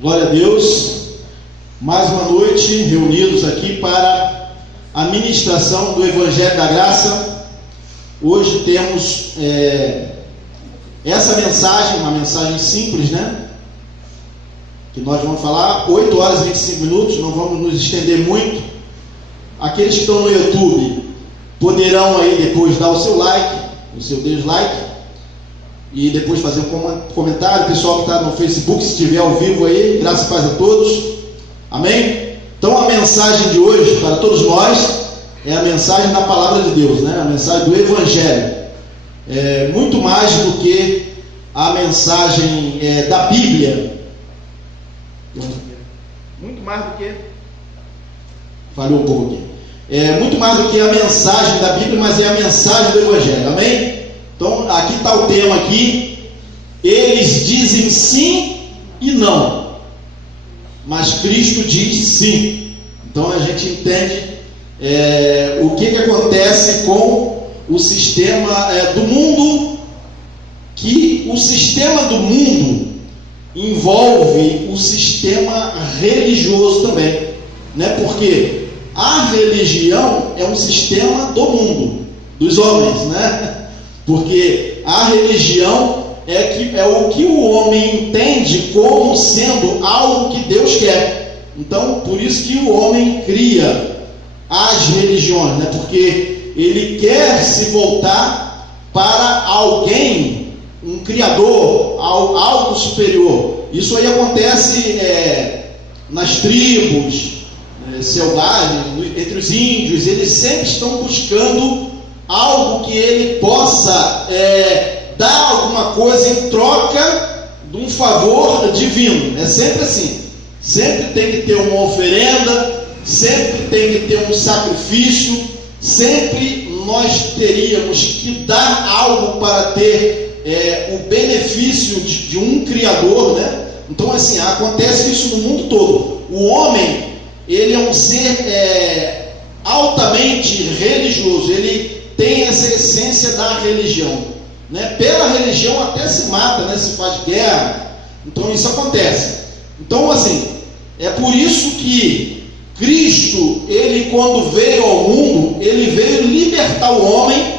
Glória a Deus. Mais uma noite reunidos aqui para a ministração do Evangelho da Graça. Hoje temos essa mensagem, uma mensagem simples, né? Que nós vamos falar 8 horas e 25 minutos, não vamos nos estender muito. Aqueles que estão no YouTube poderão aí depois dar o seu like, o seu dislike, e depois fazer um comentário. O pessoal que está no Facebook, se estiver ao vivo aí, graças e paz a todos. Amém? Então a mensagem de hoje para todos nós é a mensagem da palavra de Deus, né? A mensagem do Evangelho. É muito mais do que a mensagem da Bíblia. Muito mais do que... Falhou um pouco aqui. É muito mais do que a mensagem da Bíblia, mas é a mensagem do Evangelho. Amém? Então, aqui está o tema aqui. Eles dizem sim e não, mas Cristo diz sim. Então, a gente entende o que acontece com o sistema do mundo, que o sistema do mundo envolve o sistema religioso também, né? Porque a religião é um sistema do mundo, dos homens, né? Porque a religião é o que o homem entende como sendo algo que Deus quer. Então, por isso que o homem cria as religiões, né? Porque ele quer se voltar para alguém, um criador, algo superior. Isso aí acontece nas tribos selvagens, entre os índios. Eles sempre estão buscando algo que ele possa dar alguma coisa em troca de um favor divino. É sempre assim. Sempre tem que ter uma oferenda, sempre tem que ter um sacrifício, sempre nós teríamos que dar algo para ter o benefício de um Criador, né? Então, assim, acontece isso no mundo todo. O homem, ele é um ser altamente religioso. Ele tem essa essência da religião, né? Pela religião até se mata, né? Se faz guerra. Então isso acontece. Então, assim, é por isso que Cristo, ele quando veio ao mundo, ele veio libertar o homem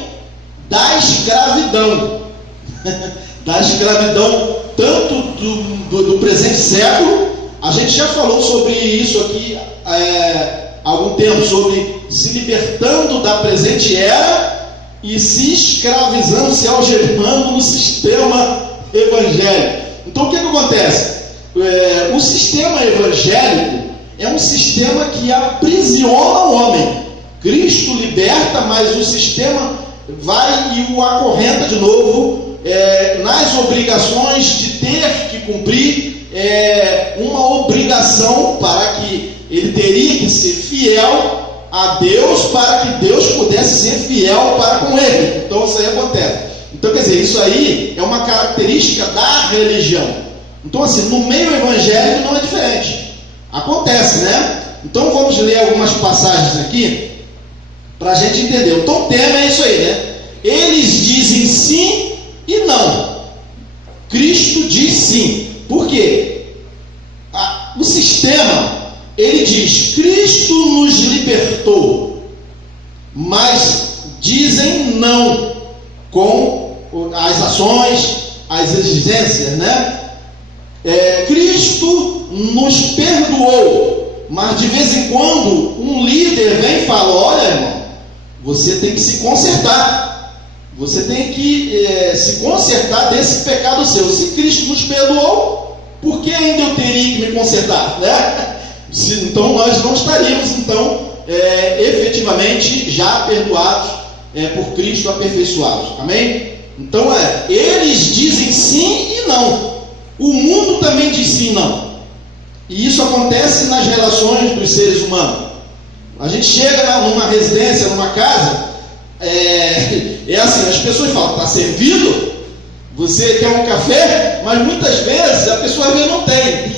da escravidão da escravidão tanto do presente século. A gente já falou sobre isso aqui há algum tempo, sobre se libertando da presente era e se escravizando, se algemando no sistema evangélico. Então o que acontece? O sistema evangélico é um sistema que aprisiona o homem. Cristo liberta, mas o sistema vai e o acorrenta de novo nas obrigações de ter que cumprir uma obrigação, para que ele teria que ser fiel a Deus, para que Deus pudesse ser fiel para com ele. Então isso aí acontece. Então, quer dizer, isso aí é uma característica da religião. Então, assim, no meio evangélico não é diferente. Acontece, né? Então vamos ler algumas passagens aqui para a gente entender. Então o tema é isso aí, né? Eles dizem sim e não. Cristo diz sim. Por quê? O sistema, ele diz: Cristo nos libertou, mas dizem não com as ações, as exigências, né? Cristo nos perdoou, mas de vez em quando um líder vem e fala: olha, irmão, você tem que se consertar, você tem que se consertar desse pecado seu. Se Cristo nos perdoou, por que ainda eu teria que me consertar, né? Então nós não estaríamos efetivamente já perdoados por Cristo, aperfeiçoados. Amém? Então eles dizem sim e não. O mundo também diz sim e não. E isso acontece nas relações dos seres humanos. A gente chega numa residência, numa casa, assim, as pessoas falam: está servido? Você quer um café? Mas muitas vezes a pessoa não tem.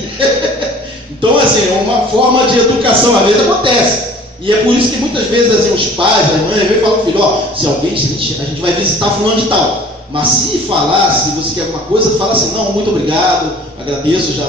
Então, assim, é uma forma de educação, às vezes acontece. E é por isso que muitas vezes assim, os pais, as mães, vêm e falam: filho, se alguém, a gente vai visitar fulano de tal. Mas se falar, se você quer alguma coisa, fala assim: não, muito obrigado, agradeço, já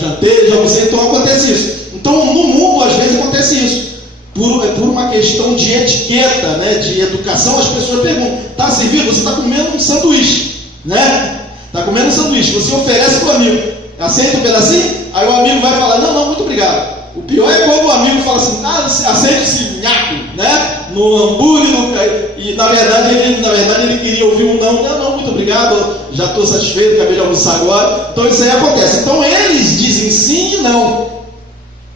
jantei, já almocei. Então acontece isso. Então no mundo às vezes acontece isso. Por uma questão de etiqueta, né, de educação, as pessoas perguntam: está servindo? Você está comendo um sanduíche, né? Está comendo um sanduíche, você oferece para o amigo: aceita um pedacinho? Aí o amigo vai falar: não, muito obrigado. O pior é quando o amigo fala assim: aceita esse nhaco, né? No hambúrguer, e na verdade ele queria ouvir um não, muito obrigado, já estou satisfeito, acabei de almoçar agora. Então isso aí acontece. Então eles dizem sim e não,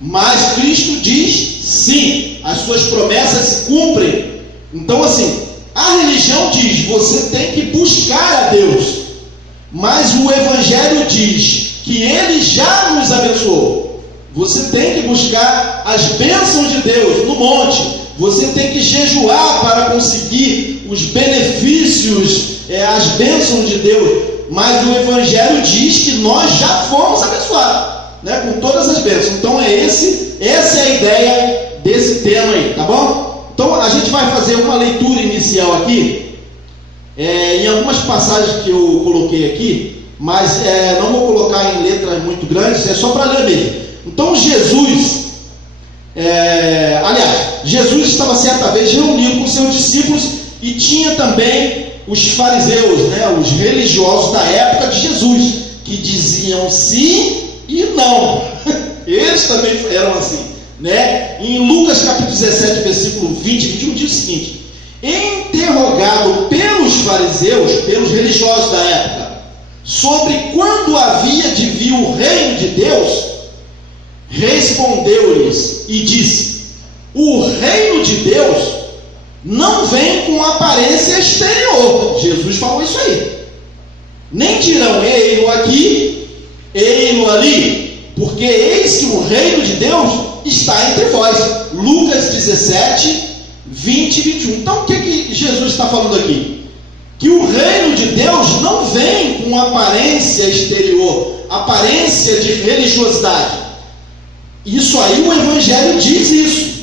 mas Cristo diz sim, as suas promessas se cumprem. Então assim, a religião diz: você tem que buscar a Deus, mas o Evangelho diz que Ele já nos abençoou. Você tem que buscar as bênçãos de Deus no monte, você tem que jejuar para conseguir os benefícios, as bênçãos de Deus, mas o Evangelho diz que nós já fomos abençoados, né, com todas as bênçãos. Então essa é a ideia desse tema aí, tá bom? Então a gente vai fazer uma leitura inicial aqui, em algumas passagens que eu coloquei aqui, mas não vou colocar em letras muito grandes, é só para ler mesmo. Então Jesus estava certa vez reunido com seus discípulos, e tinha também os fariseus, né, os religiosos da época de Jesus, que diziam sim e não. Eles também eram assim, né? Em Lucas capítulo 17, versículo 20 e 21 diz o seguinte: interrogado pelos fariseus, pelos religiosos da época, sobre quando havia de vir o reino de Deus, respondeu-lhes e disse: o reino de Deus não vem com aparência exterior. Jesus falou isso aí. Nem dirão: ei-lo aqui, ei-lo ali, porque eis que o reino de Deus está entre vós. Lucas 17, 20 e 21. Então o que Jesus está falando aqui? Que o reino de Deus não vem com aparência exterior, aparência de religiosidade. Isso aí, o Evangelho diz isso.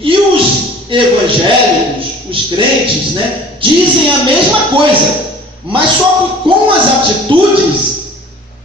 E os evangélicos, os crentes, né, dizem a mesma coisa, mas só que com as atitudes,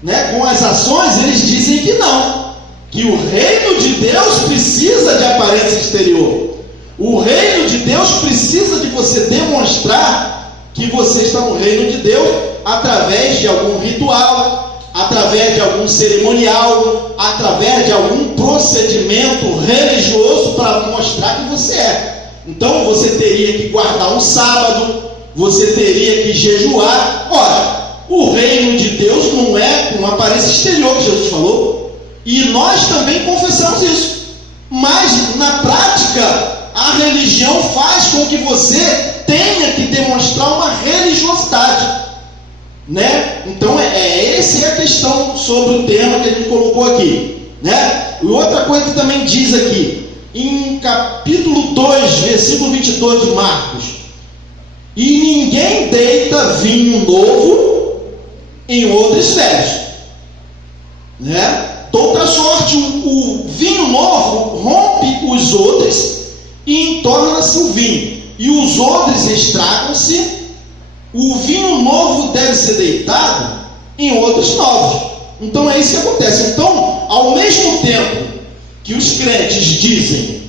né, com as ações, eles dizem que não, que o reino de Deus precisa de aparência exterior. O reino de Deus precisa de você demonstrar que você está no reino de Deus através de algum ritual, através de algum cerimonial, através de algum procedimento religioso para mostrar que você é. Então você teria que guardar um sábado, você teria que jejuar. Ora, o reino de Deus não é com aparência exterior, que Jesus falou, e nós também confessamos isso. Mas na prática, a religião faz com que você tenha que demonstrar uma religiosidade, né? Então essa é a questão sobre o tema que a gente colocou aqui, né? E outra coisa que também diz aqui em capítulo 2, versículo 22 de Marcos: e ninguém deita vinho novo em odres velhos, né? De outra sorte, o vinho novo rompe os odres e entorna-se o vinho, e os odres estragam-se. O vinho novo deve ser deitado em odres novos. Então é isso que acontece. Então, ao mesmo tempo que os crentes dizem: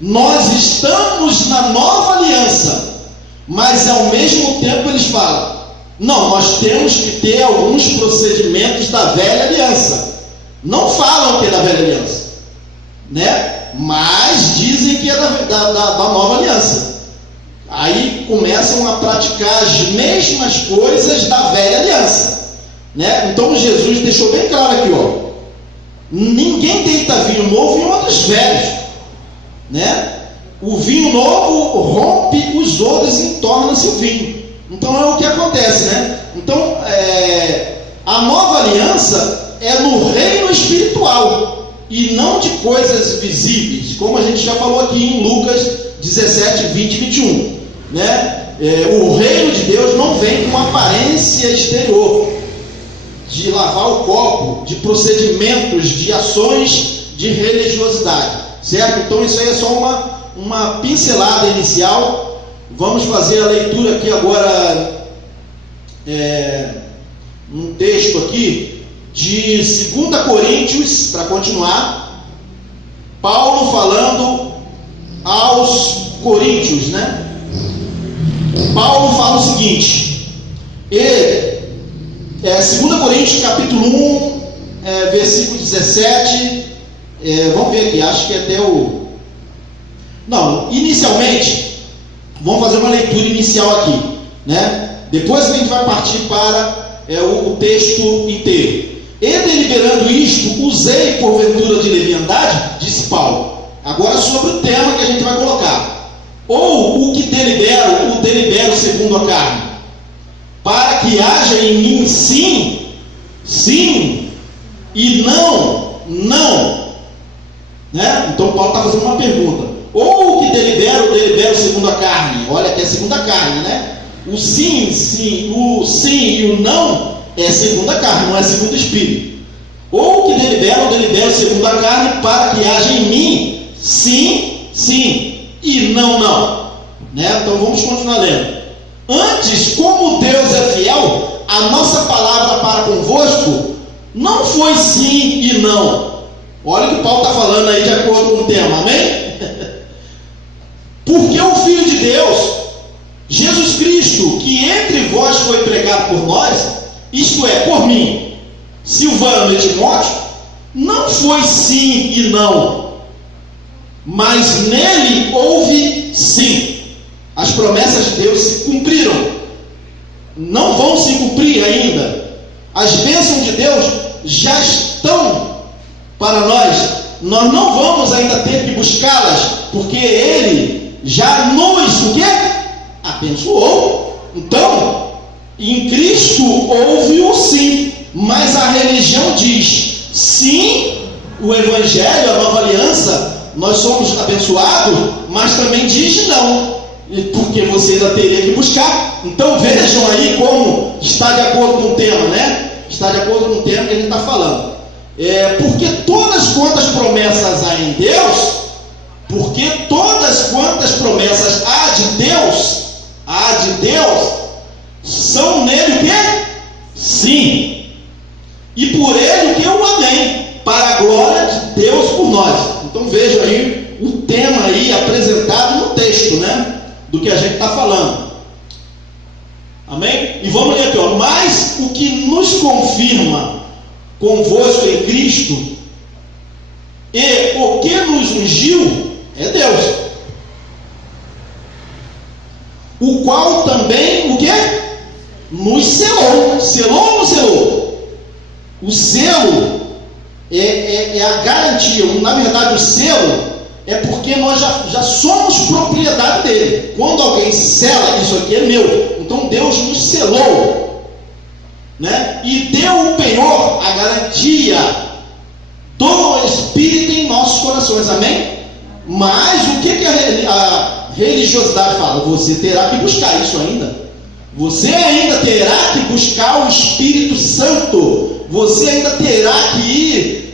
nós estamos na nova aliança, mas ao mesmo tempo eles falam: não, nós temos que ter alguns procedimentos da velha aliança. Não falam que é da velha aliança, né? Mas dizem que é da nova aliança. Aí começam a praticar as mesmas coisas da velha aliança, né? Então Jesus deixou bem claro aqui, ó: ninguém deita vinho novo em odres velhos, né? O vinho novo rompe os odres e torna-se o vinho. Então é o que acontece, né? Então a nova aliança é no reino espiritual e não de coisas visíveis, como a gente já falou aqui em Lucas 17, 20 e 21. Né? O reino de Deus não vem com aparência exterior, de lavar o copo, de procedimentos, de ações de religiosidade, certo? Então isso aí é só uma pincelada inicial. Vamos fazer a leitura aqui agora um texto aqui de 2 Coríntios, para continuar, Paulo falando aos Coríntios, né? Paulo fala o seguinte, 2 Coríntios capítulo 1, versículo 17, vamos ver aqui, acho que até inicialmente, vamos fazer uma leitura inicial aqui, né? Depois a gente vai partir para o texto inteiro. E deliberando isto, usei porventura de leviandade, disse Paulo. Agora sobre o tema que a gente vai colocar. Ou o que delibero segundo a carne, para que haja em mim sim, sim, e não, não. Né? Então Paulo está fazendo uma pergunta. Ou o que delibero segundo a carne. Olha que é segundo a carne, né? O sim e o não é segundo a carne, não é segundo o Espírito. Ou o que delibero segundo a carne, para que haja em mim sim, sim, e não, não. Né? Então vamos continuar lendo. Antes, como Deus é fiel, a nossa palavra para convosco não foi sim e não. Olha o que Paulo está falando aí de acordo com o tema, amém? Porque o Filho de Deus, Jesus Cristo, que entre vós foi pregado por nós, isto é, por mim, Silvano e Timóteo, não foi sim e não, mas nele houve sim. As promessas de Deus se cumpriram, não vão se cumprir ainda. As bênçãos de Deus já estão para nós não vamos ainda ter que buscá-las, porque Ele já nos abençoou. Então, em Cristo houve o sim, mas a religião diz sim, o Evangelho, a nova aliança, nós somos abençoados, mas também diz não, porque você ainda teria que buscar. Então vejam aí como está de acordo com o tema, né? Está de acordo com o tema que a gente está falando. Porque todas quantas promessas há em Deus, porque todas quantas promessas há de Deus, são nele o quê? Sim. E por ele o que? O amém, para a glória de Deus por nós. Então vejam aí o tema aí apresentado no texto, né? Do que a gente está falando. Amém? E vamos ler aqui, ó. Mas o que nos confirma convosco em Cristo e o que nos ungiu é Deus, o qual também o que? Nos selou. Selou ou não selou? O selo é a garantia. Na verdade, o selo é porque nós já somos propriedade dele. Quando alguém sela, isso aqui é meu. Então Deus nos selou, né? E deu o penhor, a garantia do Espírito em nossos corações, amém? Mas o que a religiosidade fala? Você terá que buscar isso ainda. Você ainda terá que buscar o Espírito Santo. Você ainda terá que ir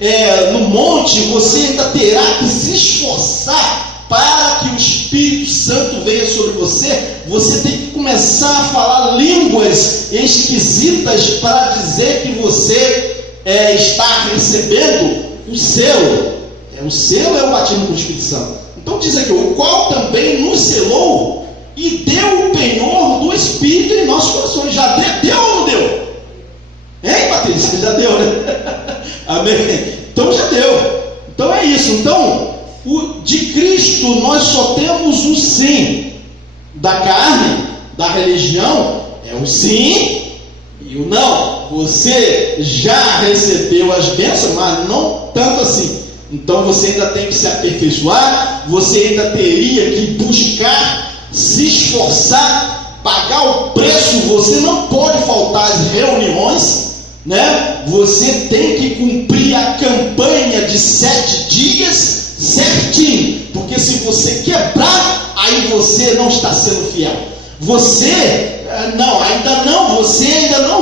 no monte. Você ainda terá que se esforçar para que o Espírito Santo venha sobre você. Você tem que começar a falar línguas esquisitas para dizer que você está recebendo o selo. O selo é o batismo com o Espírito Santo. Então diz aqui, o qual também nos selou e deu o penhor do Espírito em nossos corações. Já deu ou não deu? Hein, Patrícia? Já deu, né? Amém? Então já deu. Então é isso. Então, de Cristo nós só temos o sim. Da carne, da religião, é o sim e o não. Você já recebeu as bênçãos, mas não tanto assim. Então você ainda tem que se aperfeiçoar, você ainda teria que buscar, se esforçar, pagar o preço. Você não pode faltar às reuniões, né? Você tem que cumprir a campanha de 7 dias certinho, porque se você quebrar, aí você não está sendo fiel. Você ainda não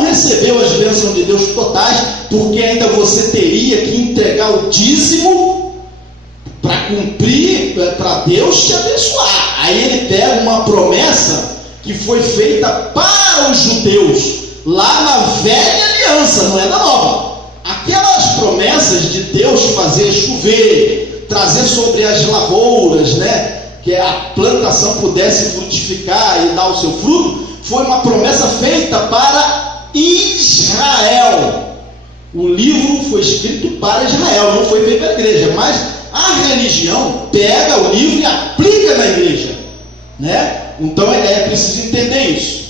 recebeu as bênçãos de Deus totais, porque ainda você teria que entregar o dízimo para cumprir, para Deus te abençoar. Aí ele pega uma promessa que foi feita para os judeus, lá na velha aliança, não é da nova. Aquelas promessas de Deus fazer chover, trazer sobre as lavouras, né, que a plantação pudesse frutificar e dar o seu fruto, foi uma promessa feita para Israel. O livro foi escrito para Israel, não foi feito para a igreja, mas a religião pega o livro e aplica na igreja, né? Então é preciso entender isso.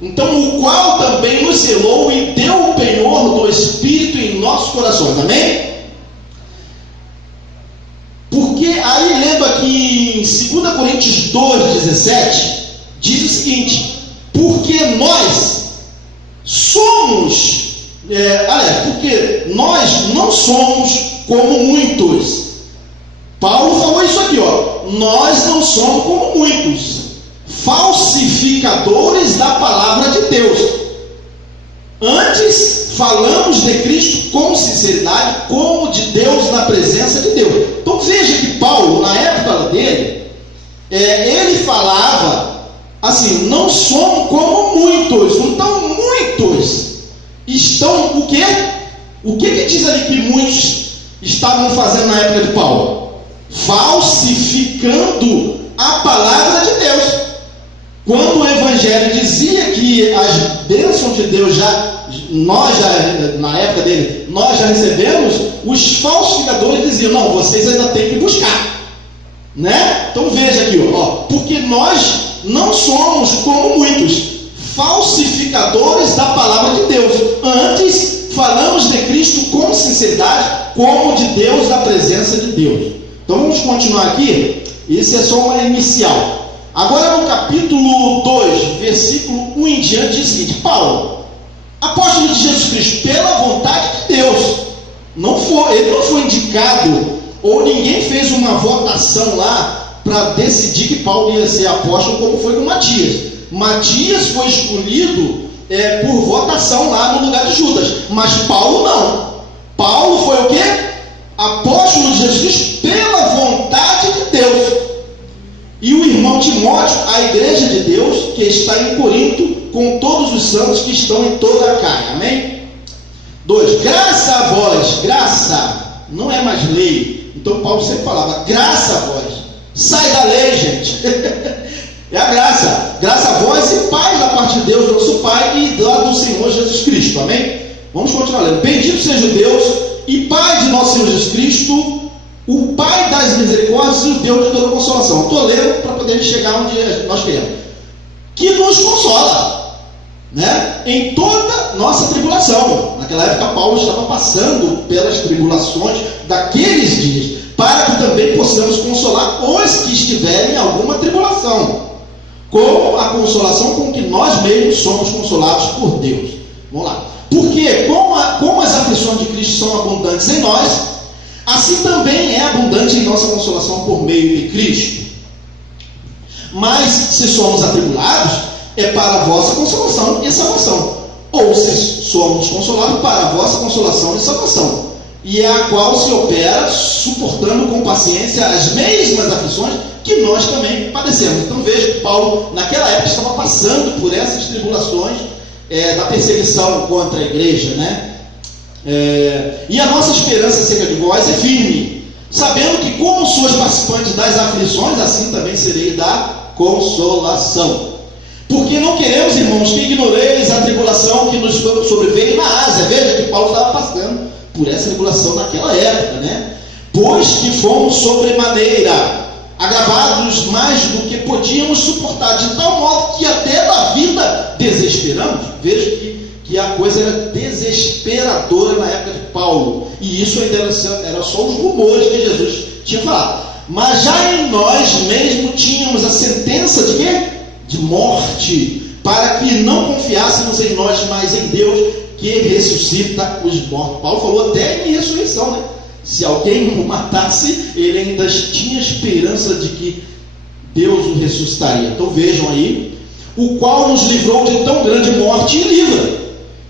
Então, o qual também nos selou e deu o penhor do Espírito em nossos corações, amém? Porque aí, lendo aqui em 2 Coríntios 2,17, diz o seguinte: porque nós somos, porque nós não somos como muitos. Paulo falou isso aqui, ó. Nós não somos como muitos, falsificadores da palavra de Deus. Antes, falamos de Cristo com sinceridade, como de Deus, na presença de Deus. Então veja que Paulo, na época dele, ele falava assim: não somos como muitos. Então muitos estão o quê? O que diz ali que muitos estavam fazendo na época de Paulo? Falsificando a palavra de Deus. Quando o Evangelho dizia que as bênçãos de Deus na época dele, nós já recebemos, os falsificadores diziam: não, vocês ainda têm que buscar, né? Então veja aqui, ó, porque nós não somos como muitos, falsificadores da palavra de Deus. Antes, falamos de Cristo com sinceridade, como de Deus, na presença de Deus. Então vamos continuar aqui. Isso é só uma inicial. Agora no capítulo 2, versículo 1 em diante, diz o seguinte: Paulo, apóstolo de Jesus Cristo, pela vontade de Deus. Ele não foi indicado, ou ninguém fez uma votação lá para decidir que Paulo ia ser apóstolo, como foi com Matias. Matias foi escolhido por votação lá no lugar de Judas, mas Paulo não. Paulo foi o quê? Apóstolo de Jesus Cristo pela vontade de Deus. E o irmão Timóteo, a igreja de Deus, que está em Corinto, com todos os santos que estão em toda a carne. Amém? 2. Graça a vós. Graça não é mais lei. Então Paulo sempre falava: graça a vós. Sai da lei, gente. É a graça. Graça a vós e paz da parte de Deus, nosso Pai, e do Senhor Jesus Cristo. Amém? Vamos continuar lendo. Bendito seja Deus e Pai de nosso Senhor Jesus Cristo, o Pai das misericórdias e o Deus de toda consolação. Estou lendo para poder chegar onde nós queremos. Que nos consola, né, em toda nossa tribulação. Naquela época Paulo estava passando pelas tribulações daqueles dias, para que também possamos consolar os que estiverem em alguma tribulação, com a consolação com que nós mesmos somos consolados por Deus. Vamos lá. Porque como as aflições de Cristo são abundantes em nós, assim também é abundante em nossa consolação por meio de Cristo. Mas se somos atribulados, é para a vossa consolação e salvação. Ou se somos consolados, para a vossa consolação e salvação. E é a qual se opera suportando com paciência as mesmas aflições que nós também padecemos. Então veja que Paulo, naquela época, estava passando por essas tribulações da perseguição contra a igreja, né? E a nossa esperança acerca de vós é firme, sabendo que como sois participantes das aflições, assim também sereis da consolação. Porque não queremos, irmãos, que ignoreis a tribulação que nos sobreveio na Ásia. Veja que Paulo estava passando por essa tribulação naquela época, né? Pois que fomos sobremaneira agravados mais do que podíamos suportar, de tal modo que até da vida desesperamos. Veja que a coisa era desesperadora na época de Paulo, e isso ainda era só os rumores que Jesus tinha falado. Mas já em nós mesmo tínhamos a sentença de quê? De morte, para que não confiássemos em nós, mas em Deus, que ressuscita os mortos. Paulo falou até em ressurreição, né? Se alguém o matasse, ele ainda tinha esperança de que Deus o ressuscitaria. Então vejam aí: o qual nos livrou de tão grande morte e livra,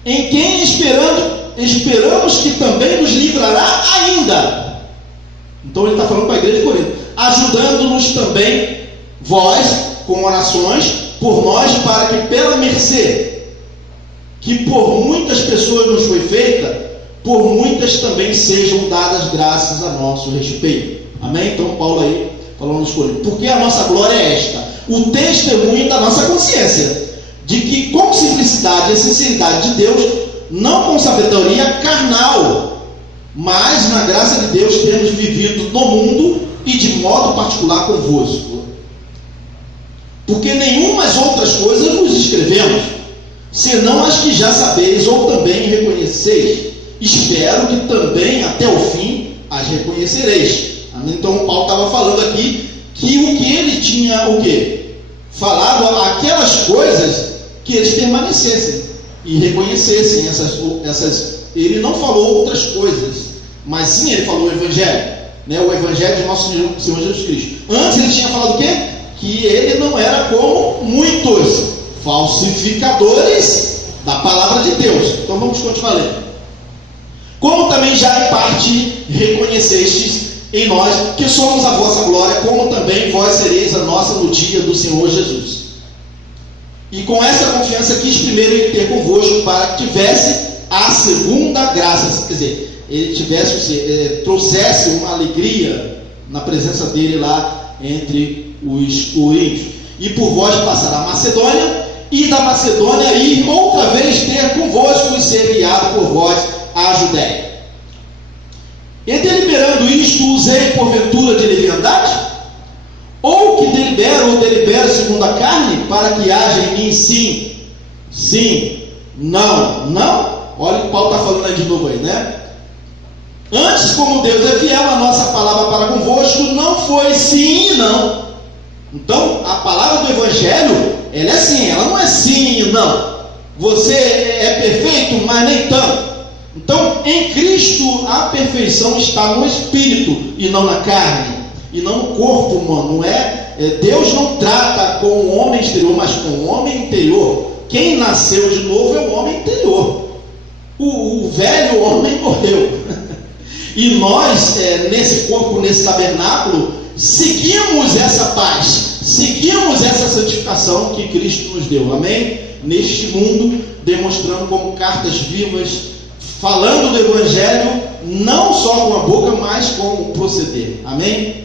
em quem esperamos que também nos livrará ainda. Então ele está falando para a igreja de Corinto, ajudando-nos também vós com orações por nós, para que pela mercê que por muitas pessoas nos foi feita, por muitas também sejam dadas graças a nosso respeito. Amém? Então Paulo aí falando nos Coríntios, porque a nossa glória é esta, o testemunho da nossa consciência, de que com simplicidade e sinceridade de Deus, não com sabedoria carnal, mas na graça de Deus temos vivido no mundo e de modo particular convosco. Porque nenhumas outras coisas vos escrevemos, senão as que já sabeis ou também reconheceis. Espero que também até o fim as reconhecereis. Então Paulo estava falando aqui que o que ele tinha falado, aquelas coisas que eles permanecessem e reconhecessem essas. Ele não falou outras coisas, mas sim ele falou o Evangelho, né? O Evangelho de nosso Senhor Jesus Cristo. Antes ele tinha falado o quê? Que ele não era como muitos falsificadores da palavra de Deus. Então vamos continuar lendo. Como também já em parte reconhecestes em nós, que somos a vossa glória, como também vós sereis a nossa no dia do Senhor Jesus. E com essa confiança quis primeiro ir ter convosco, para que tivesse a segunda graça, quer dizer, ele trouxesse uma alegria na presença dele lá entre os coríntios. E por vós passar a Macedônia, e da Macedônia ir outra vez ter convosco e ser guiado por vós à Judéia. E deliberando isto, usei porventura de leviandade? Ou que delibero segundo a carne, para que haja em mim sim, não? Olha o que Paulo está falando aí de novo aí, né? Antes, como Deus é fiel, a nossa palavra para convosco não foi sim e não. Então, a palavra do Evangelho, ela é sim, ela não é sim e não. Você é perfeito, mas nem tanto. Então, em Cristo, a perfeição está no Espírito e não na carne, e não no corpo humano. Não é, Deus não trata com o homem exterior, mas com o homem interior. Quem nasceu de novo é o homem interior. O velho homem morreu. E nós, nesse corpo, nesse tabernáculo, seguimos essa paz, seguimos essa santificação que Cristo nos deu. Amém? Neste mundo, demonstrando como cartas vivas, falando do Evangelho, não só com a boca, mas com o proceder. Amém?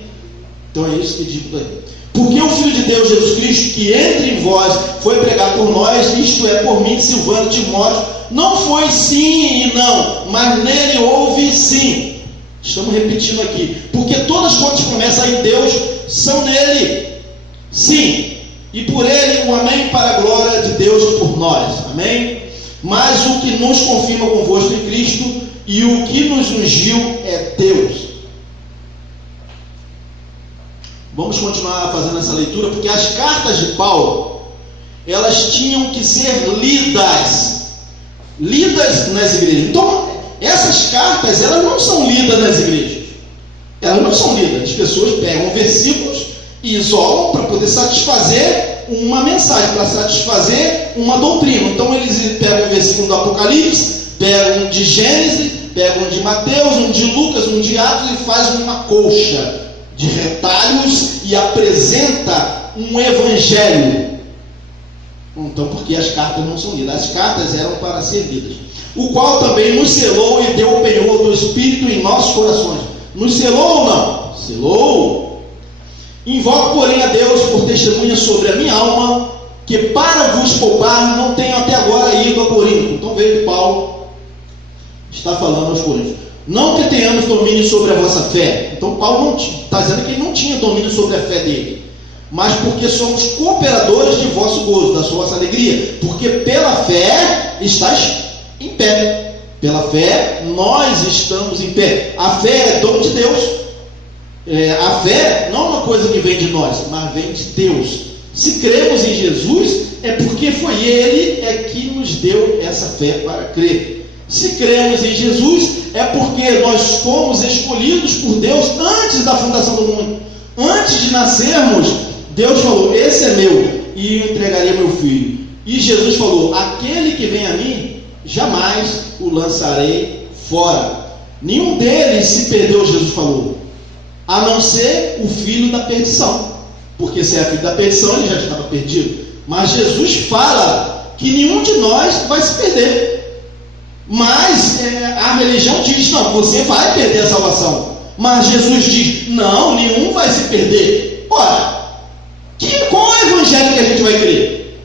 Então é isso que digo aí. Porque o Filho de Deus, Jesus Cristo, que entre vós foi pregado por nós, isto é, por mim, Silvano, Timóteo, não foi sim e não, mas nele houve sim. Estamos repetindo aqui. Porque todas quantas promessas em Deus são nele sim. E por ele o amém para a glória de Deus por nós. Amém? Mas o que nos confirma convosco em Cristo e o que nos ungiu é Deus. Vamos continuar fazendo essa leitura, porque as cartas de Paulo, elas tinham que ser lidas nas igrejas. Então, essas cartas, elas não são lidas nas igrejas. Elas não são lidas. As pessoas pegam versículos e isolam para poder satisfazer uma mensagem, para satisfazer uma doutrina. Então eles pegam um versículo do Apocalipse, pegam um de Gênesis, pegam um de Mateus, um de Lucas, um de Atos e fazem uma colcha de retalhos e apresenta um evangelho. Então, porque as cartas não são lidas, as cartas eram para ser lidas. O qual também nos selou e deu o penhor do Espírito em nossos corações. Nos selou ou não? Selou. Invoco, porém, a Deus por testemunha sobre a minha alma, que para vos poupar não tenho até agora ido a Corinto. Então veio Paulo, está falando aos Coríntios. Não que tenhamos domínio sobre a vossa fé. Então Paulo está dizendo que ele não tinha domínio sobre a fé dele, mas porque somos cooperadores de vosso gozo, da vossa alegria. Porque pela fé estáis em pé. Pela fé nós estamos em pé. A fé é dom de Deus. A fé não é uma coisa que vem de nós, mas vem de Deus. Se cremos em Jesus, é porque foi Ele que nos deu essa fé para crer. Se cremos em Jesus, é porque nós fomos escolhidos por Deus antes da fundação do mundo. Antes de nascermos, Deus falou: esse é meu, e eu entregarei meu filho. E Jesus falou: aquele que vem a mim, jamais o lançarei fora. Nenhum deles se perdeu, Jesus falou, a não ser o filho da perdição. Porque se é filho da perdição, ele já estava perdido. Mas Jesus fala que nenhum de nós vai se perder. Mas a religião diz, não, você vai perder a salvação. Mas Jesus diz, não, nenhum vai se perder. Ora, qual é o evangelho que a gente vai crer?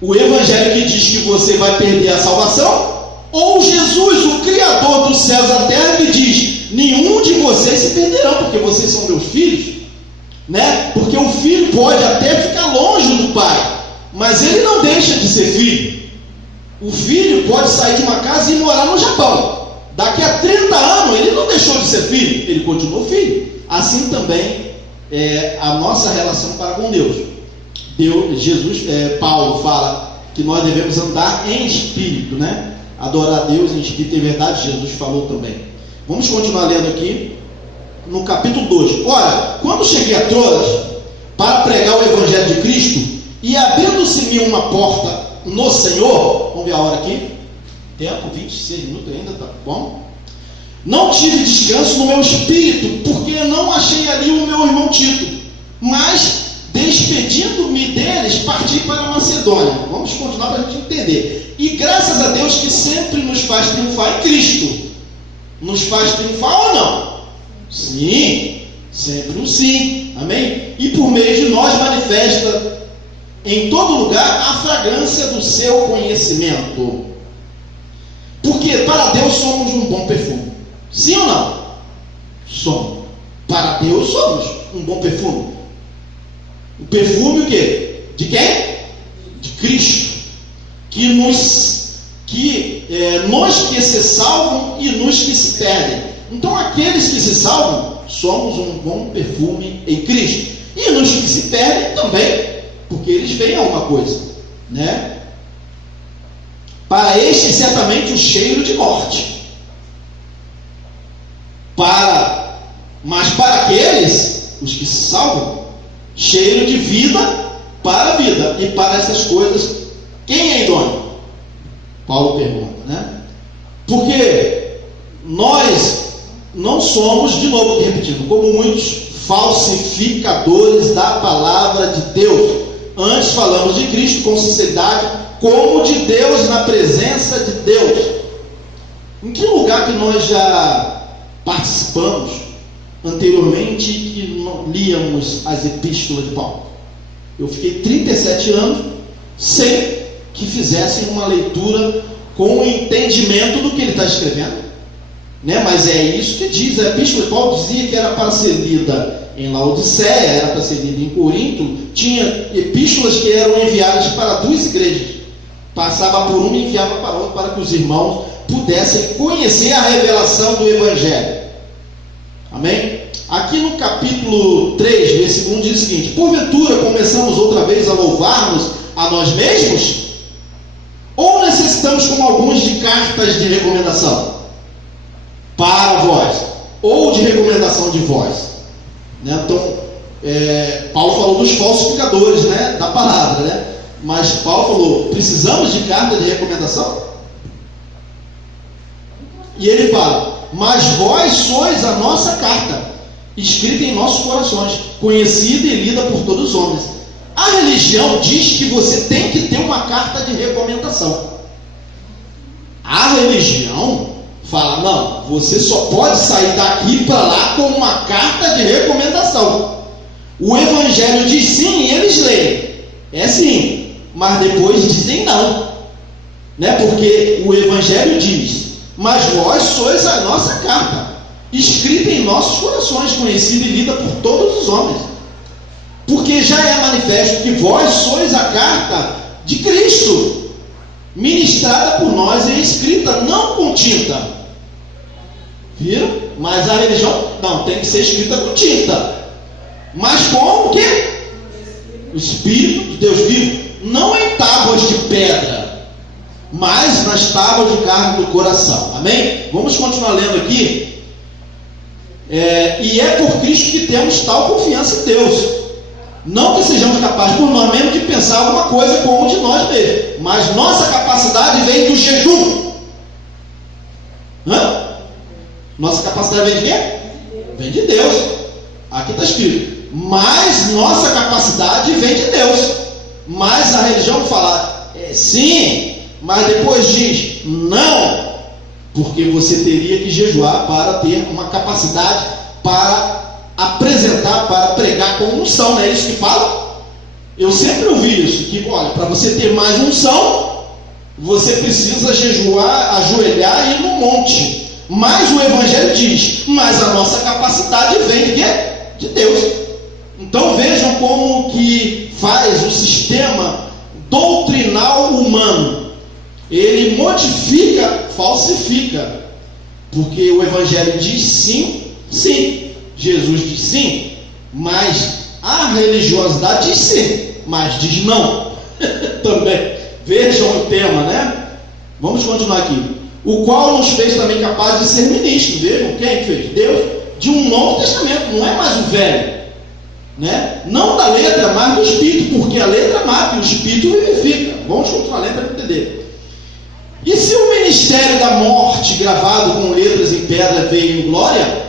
O evangelho que diz que você vai perder a salvação? Ou Jesus, o Criador dos céus e da terra, que diz, nenhum de vocês se perderão, porque vocês são meus filhos? Né? Porque o filho pode até ficar longe do pai, mas ele não deixa de ser filho. O filho pode sair de uma casa e morar no Japão. Daqui a 30 anos ele não deixou de ser filho, ele continuou filho. Assim também é a nossa relação para com Deus. Paulo fala que nós devemos andar em espírito, né? Adorar a Deus em espírito e verdade. Jesus falou também. Vamos continuar lendo aqui no capítulo 2. Ora, quando cheguei a Troas para pregar o evangelho de Cristo, e abrindo-se-me uma porta no Senhor, vamos ver a hora aqui, tempo, 26 minutos ainda, tá bom? Não tive descanso no meu espírito, porque não achei ali o meu irmão Tito, mas despedindo-me deles, parti para a Macedônia. Vamos continuar para a gente entender. E graças a Deus que sempre nos faz triunfar em Cristo. Nos faz triunfar ou não? Sim, sempre um sim, amém? E por meio de nós manifesta em todo lugar a fragrância do seu conhecimento. Porque para Deus somos um bom perfume. Sim ou não? Somos. Para Deus somos um bom perfume. O perfume o quê? De quem? De Cristo. Nos que se salvam e nos que se perdem. Então aqueles que se salvam, somos um bom perfume em Cristo. E nos que se perdem também, porque eles veem alguma coisa, né? Para este certamente o cheiro de morte. Mas para aqueles, os que se salvam, cheiro de vida para a vida. E para essas coisas, quem é idôneo? Paulo pergunta, né? Porque nós não somos, de novo repetindo, como muitos falsificadores da palavra de Deus. Antes falamos de Cristo com sinceridade, como de Deus, na presença de Deus. Em que lugar que nós já participamos anteriormente que líamos as epístolas de Paulo? Eu fiquei 37 anos sem que fizessem uma leitura com o entendimento do que ele está escrevendo, né? Mas é isso que diz a epístola de Paulo. Dizia que era para ser lida em Laodiceia, era para ser lida em Corinto. Tinha epístolas que eram enviadas para 2 igrejas, passava por uma e enviava para outra, para que os irmãos pudessem conhecer a revelação do Evangelho. Amém? Aqui no capítulo 3, versículo 1 diz o seguinte: porventura começamos outra vez a louvar-nos a nós mesmos? Ou necessitamos, como alguns, de cartas de recomendação para vós, ou de recomendação de vós, né? Então, Paulo falou dos falsificadores, né, da palavra, né? Mas Paulo falou, precisamos de carta de recomendação? E ele fala, mas vós sois a nossa carta, escrita em nossos corações, conhecida e lida por todos os homens. A religião diz que você tem que ter uma carta de recomendação. A religião fala, não, você só pode sair daqui para lá com uma carta de recomendação. O Evangelho diz sim e eles leem. É sim, mas depois dizem não, né? Porque o Evangelho diz, mas vós sois a nossa carta, escrita em nossos corações, conhecida e lida por todos os homens. Porque já é manifesto que vós sois a carta de Cristo, ministrada por nós e escrita não com tinta. Viram? Mas a religião não, tem que ser escrita com tinta. Mas com o quê? O Espírito de Deus vivo. Não em tábuas de pedra, mas nas tábuas de carne do coração. Amém? Vamos continuar lendo aqui. E é por Cristo que temos tal confiança em Deus. Não que sejamos capazes por nós mesmos de pensar alguma coisa como de nós mesmos, mas nossa capacidade vem do jejum. Nossa capacidade vem de quê? Vem de Deus. Aqui está escrito. Mas nossa capacidade vem de Deus. Mas a religião fala, Sim, mas depois diz: não, porque você teria que jejuar para ter uma capacidade para apresentar, para pregar com unção. Não é isso que fala? Eu sempre ouvi isso, que olha, para você ter mais unção, você precisa jejuar, ajoelhar e ir no monte. Mas o Evangelho diz: mas a nossa capacidade vem de quê? De Deus. Então vejam como que faz o sistema doutrinal humano. Ele modifica, falsifica. Porque o Evangelho diz sim, sim. Jesus diz sim, mas a religiosidade diz sim, mas diz não. Também. Vejam o tema, né? Vamos continuar aqui. O qual nos fez também capazes de ser ministros. Vejam, quem fez? Deus, de um Novo Testamento, não é mais o velho, né? Não da letra, mas do Espírito, porque a letra mata e o Espírito vivifica. Vamos continuar lendo para entender. E se o ministério da morte, gravado com letras em pedra, veio em glória,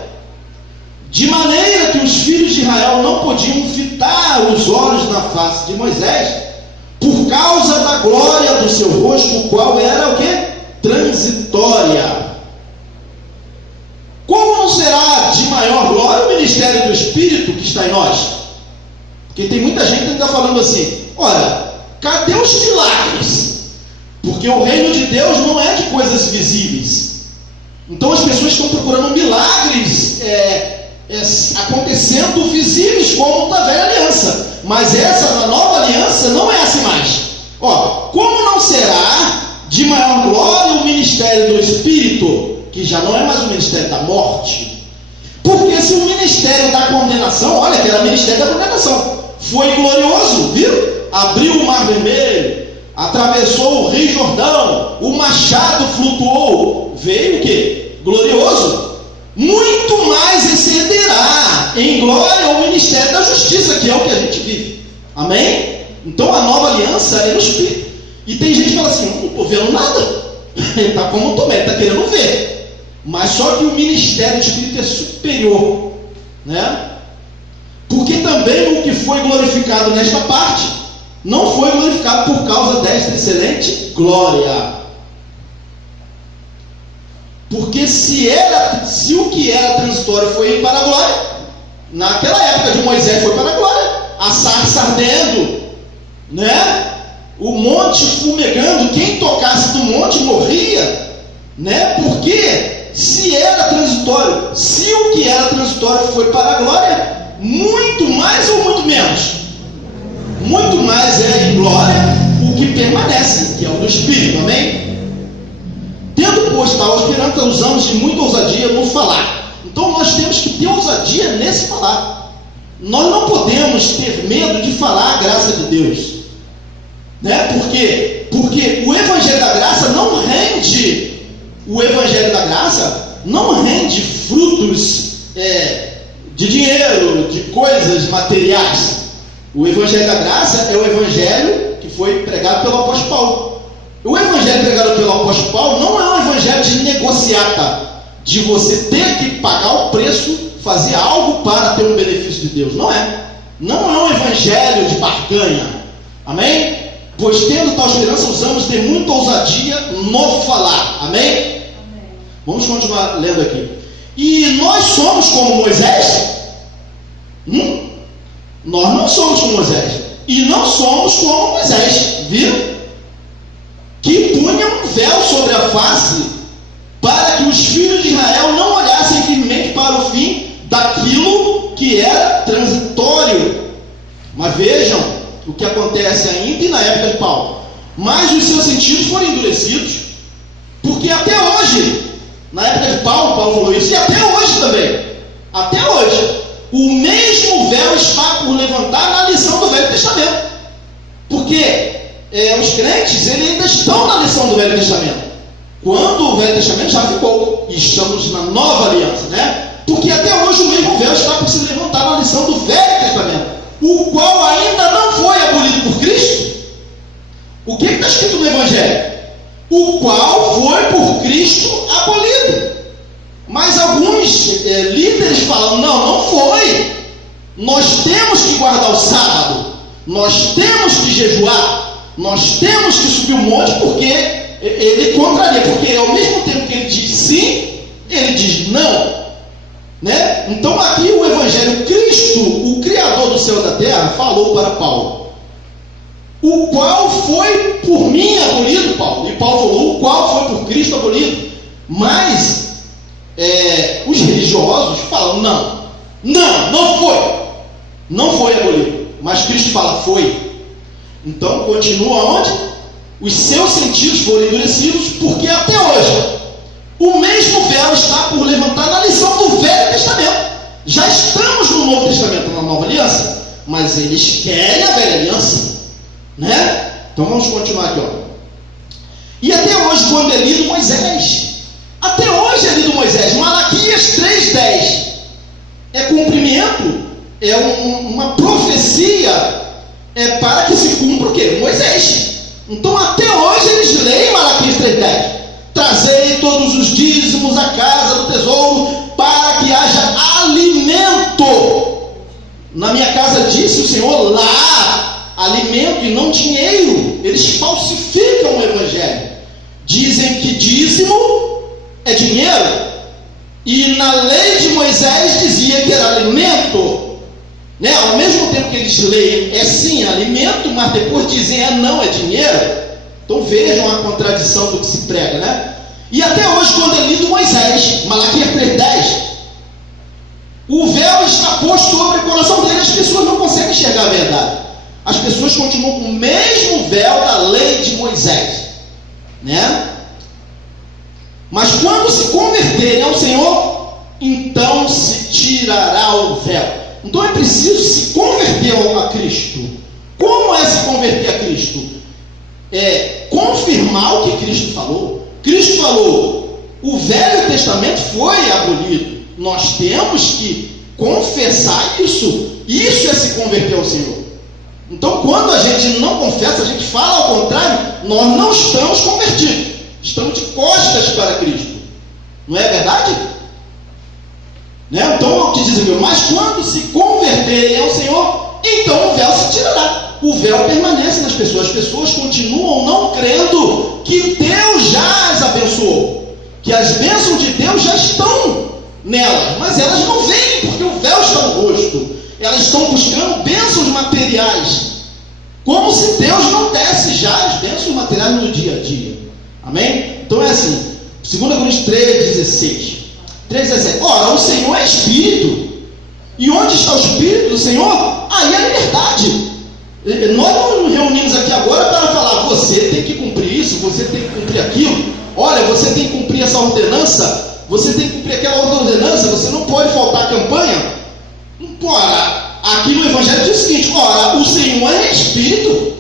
de maneira que os filhos de Israel não podiam fitar os olhos na face de Moisés, por causa da glória do seu rosto, o qual era o quê? Transitória. Como não será de maior glória o ministério do Espírito que está em nós? Porque tem muita gente que está falando assim: olha, cadê os milagres? Porque o reino de Deus não é de coisas visíveis. Então as pessoas estão procurando milagres acontecendo visíveis, como na velha aliança. Mas essa, na nova aliança, não é assim mais. Ó, como não será de maior glória o ministério do Espírito, que já não é mais o ministério da morte? Porque se o ministério da condenação, olha que era o ministério da condenação, foi glorioso, viu? Abriu o mar vermelho, atravessou o rio Jordão, o machado flutuou, veio o quê? Glorioso. Muito mais excederá em glória o ministério da justiça, que é o que a gente vive. Amém? Então a nova aliança é no Espírito. E tem gente que fala assim: não estou vendo nada. Ele está como Tomé, ele está querendo ver. Mas só que o ministério do Espírito é superior, né? Porque também o que foi glorificado nesta parte não foi glorificado por causa desta excelente glória. Porque se o que era transitório foi para a glória, naquela época de Moisés foi para a glória, a sarça ardendo, né? O monte fumegando, quem tocasse do monte morria, né? Porque se era transitório, se o que era transitório foi para a glória, muito mais ou muito menos? Muito mais é em glória o que permanece, que é o do Espírito, amém? Tendo posto tal esperança, usamos de muita ousadia no falar. Então nós temos que ter ousadia nesse falar. Nós não podemos ter medo de falar a graça de Deus, né? Por quê? Porque o Evangelho da Graça não rende. O Evangelho da Graça não rende frutos de dinheiro, de coisas materiais. O Evangelho da Graça é o Evangelho que foi pregado pelo apóstolo Paulo. O Evangelho pregado pelo apóstolo Paulo não é um Evangelho de negociata, de você ter que pagar o preço, fazer algo para ter um benefício de Deus. Não é. Não é um Evangelho de barganha. Amém? Pois tendo tal esperança, usamos de muita ousadia no falar. Amém? Amém. Vamos continuar lendo aqui. E nós somos como Moisés? Nós não somos como Moisés. E não somos como Moisés. Viram? Que punha um véu sobre a face, para que os filhos de Israel não olhassem firmemente para o fim daquilo que era transitório. Mas vejam o que acontece ainda e na época de Paulo. Mas os seus sentidos foram endurecidos, porque até hoje, na época de Paulo, Paulo falou isso, e até hoje também, até hoje, o mesmo véu está por levantar na lição do Velho Testamento. Porque os crentes, eles ainda estão na lição do Velho Testamento, quando o Velho Testamento já ficou, e estamos na nova aliança, né? Porque até hoje o mesmo véu está por se levantar na lição do Velho Testamento, o qual ainda não foi abolido por Cristo. O que está escrito no Evangelho? O qual foi por Cristo abolido. Mas alguns líderes falam: não foi. Nós temos que guardar o sábado, nós temos que jejuar, Nós temos que subir o monte porque ele contraria, porque ao mesmo tempo que ele diz sim, ele diz não, né? Então aqui o Evangelho, Cristo, o Criador do céu e da terra, falou para Paulo, o qual foi por mim abolido, Paulo. E Paulo falou, o qual foi por Cristo abolido. Mas os religiosos falam, não foi abolido. Mas Cristo fala, foi. Então continua onde? Os seus sentidos foram endurecidos, porque até hoje o mesmo véu está por levantar na lição do Velho Testamento. Já estamos no Novo Testamento, na Nova Aliança, mas eles querem a Velha Aliança, né? Então vamos continuar aqui, ó. E até hoje, quando é lido Moisés, Malaquias 3:10 é cumprimento, é uma profecia, para que se cumpra o quê? Moisés. Então até hoje eles leem Malaquias 3:10. Trazei todos os dízimos à casa do tesouro, para que haja alimento. Na minha casa, disse o Senhor, lá, alimento e não dinheiro. Eles falsificam o Evangelho. Dizem que dízimo é dinheiro. E na lei de Moisés dizia que era alimento. Né? Ao mesmo tempo que eles leem sim alimento, mas depois dizem não é dinheiro. Então vejam a contradição do que se prega, né? E até hoje, quando é lido Moisés, Malaquias 3:10, o véu está posto sobre o coração deles, as pessoas não conseguem enxergar a verdade. As pessoas continuam com o mesmo véu da lei de Moisés, né? Mas quando se converterem ao Senhor, então se tirará o véu. Então é preciso se converter a Cristo. Como é se converter a Cristo? É confirmar o que Cristo falou. Cristo falou, o Velho Testamento foi abolido. Nós temos que confessar isso. Isso é se converter ao Senhor. Então, quando a gente não confessa, a gente fala ao contrário, nós não estamos convertidos. Estamos de costas para Cristo. Não é verdade? Né? Então, o que diz aqui? Mas quando se converterem ao Senhor, então o véu se tirará. O véu permanece nas pessoas. As pessoas continuam não crendo que Deus já as abençoou, que as bênçãos de Deus já estão nelas, mas elas não veem, porque o véu está no rosto. Elas estão buscando bênçãos materiais, como se Deus não desse já as bênçãos materiais no dia a dia. Amém? Então é assim, 2 Coríntios 3:17. Ora, o Senhor é Espírito, e onde está o Espírito do Senhor, aí é liberdade. Nós não nos reunimos aqui agora para falar, você tem que cumprir isso, você tem que cumprir aquilo, olha, você tem que cumprir essa ordenança, você tem que cumprir aquela outra ordenança, você não pode faltar a campanha. Ora, aqui no Evangelho diz o seguinte, ora, o Senhor é Espírito,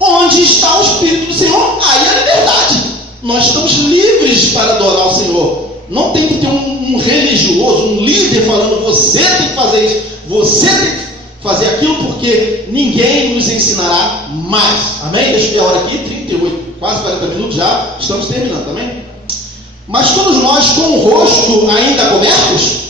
onde está o Espírito do Senhor, aí é a liberdade. Nós estamos livres para adorar o Senhor. Não tem que ter um religioso, um líder falando, você tem que fazer isso, você tem que fazer aquilo, porque ninguém nos ensinará mais. Amém? Deixa eu ver a hora aqui, 38, quase 40 minutos já, estamos terminando, amém? Mas todos nós com o rosto ainda cobertos?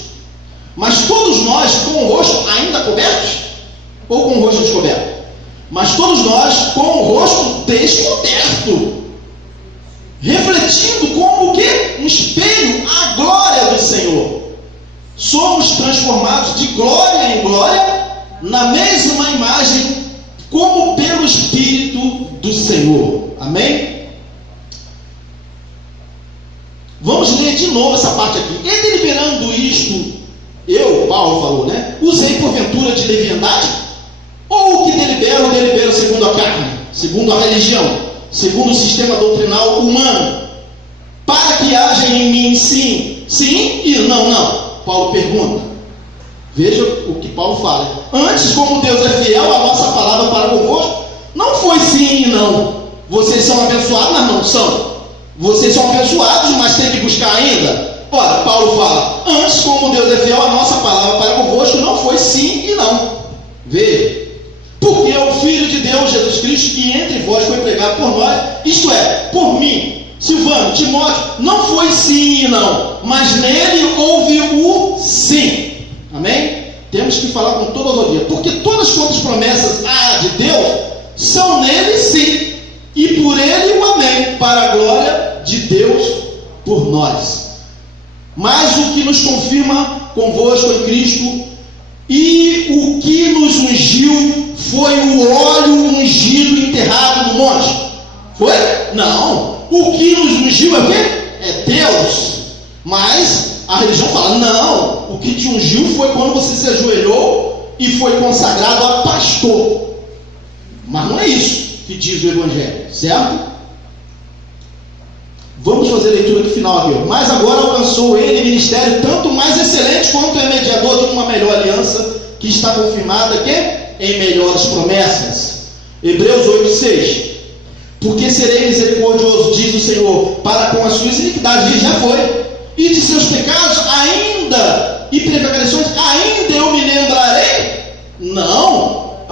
Ou com o rosto descoberto? Mas todos nós com o rosto descoberto, refletindo como o quê? Um espelho a glória do Senhor. Somos transformados de glória em glória, na mesma imagem, como pelo Espírito do Senhor. Amém? Vamos ler de novo essa parte aqui. E deliberando isto, Paulo falou, né? Usei porventura de leviandade? Ou o que delibero segundo a carne, segundo a religião, segundo o sistema doutrinal humano, para que haja em mim sim e não? Paulo pergunta. Veja o que Paulo fala. Antes, como Deus é fiel, a nossa palavra para convosco não foi sim e não. Vocês são abençoados, mas não são. Vocês são abençoados, mas tem que buscar ainda. Ora, Paulo fala, antes, como Deus é fiel, a nossa palavra para convosco não foi sim e não. Veja. Porque o Filho de Deus, Jesus Cristo, que entre vós foi pregado por nós, isto é, por mim, Silvano, Timóteo, não foi sim e não, mas nele houve o sim. Amém? Temos que falar com toda ousadia, porque todas quantas promessas de Deus são nele sim. por ele o amém, para a glória de Deus por nós. Mas o que nos confirma convosco em Cristo, e o que nos ungiu foi o óleo ungido enterrado no monte. Foi? Não. O que nos ungiu é o quê? É Deus. Mas a religião fala, não, o que te ungiu foi quando você se ajoelhou e foi consagrado a pastor. Mas não é isso que diz o Evangelho, certo? Vamos fazer a leitura do final aqui. Mas agora alcançou ele ministério tanto mais excelente quanto é mediador de uma melhor aliança, que está confirmada aqui em melhores promessas. Hebreus 8:6. Porque serei misericordioso, diz o Senhor, para com as suas iniquidades, já foi, e de seus pecados ainda, e prevaricações ainda eu me lembrarei? Não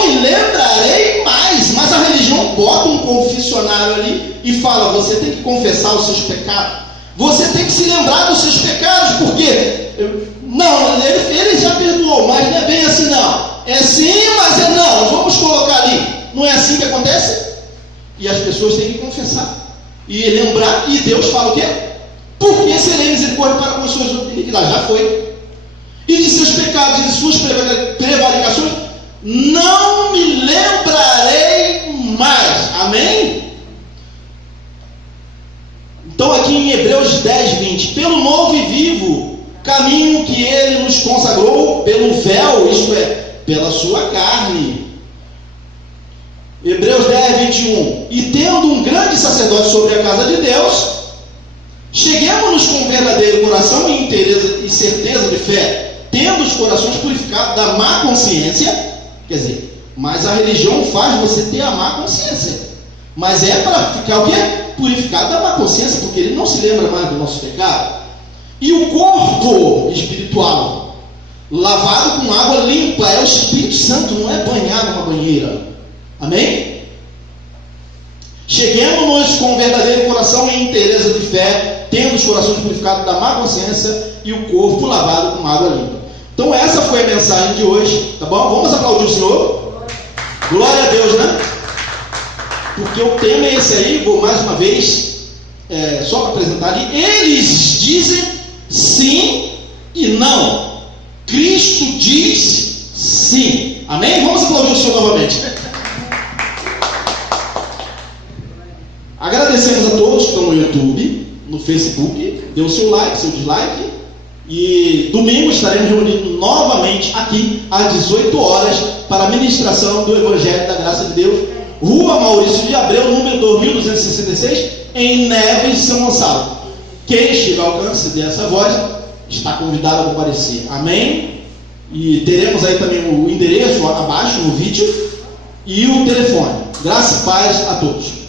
me lembrarei mais. Mas a religião bota um confessionário ali e fala, você tem que confessar os seus pecados, você tem que se lembrar dos seus pecados, porque não, ele já perdoou, mas não é bem assim não, é sim, mas é não, vamos colocar ali, não é assim que acontece? E as pessoas têm que confessar e lembrar, e Deus fala o quê? Porque serei misericórdia para com as suas iniquidades, já foi, e de seus pecados e de suas prevaricações não me lembrarei mais. Amém? Então aqui em Hebreus 10:20, pelo novo e vivo caminho que ele nos consagrou, pelo véu, isto é, pela sua carne. Hebreus 10:21, e tendo um grande sacerdote sobre a casa de Deus, cheguemos-nos com verdadeiro coração e inteireza e certeza de fé, tendo os corações purificados da má consciência. Quer dizer, mas a religião faz você ter a má consciência, mas é para ficar o quê? Purificado da má consciência, porque ele não se lembra mais do nosso pecado. E o corpo espiritual lavado com água limpa, é o Espírito Santo, não é banhar numa banheira. Amém? Cheguemos-nos com verdadeiro coração e inteireza de fé, tendo os corações purificados da má consciência e o corpo lavado com água limpa. Então essa foi a mensagem de hoje, tá bom? Vamos aplaudir o Senhor? Glória a Deus, né? Porque o tema é esse aí, vou mais uma vez, só para apresentar ali. Eles dizem sim e não. Cristo diz sim. Amém? Vamos aplaudir o Senhor novamente. Agradecemos a todos que estão no YouTube, no Facebook. Dê o seu like, seu dislike. E domingo estaremos reunidos novamente aqui às 18 horas para a ministração do Evangelho da Graça de Deus, Rua Maurício de Abreu, número 2266, em Neves, São Gonçalo. Quem estiver ao alcance dessa voz está convidado a comparecer. Amém? E teremos aí também o endereço abaixo no vídeo e o telefone. Graça e paz a todos.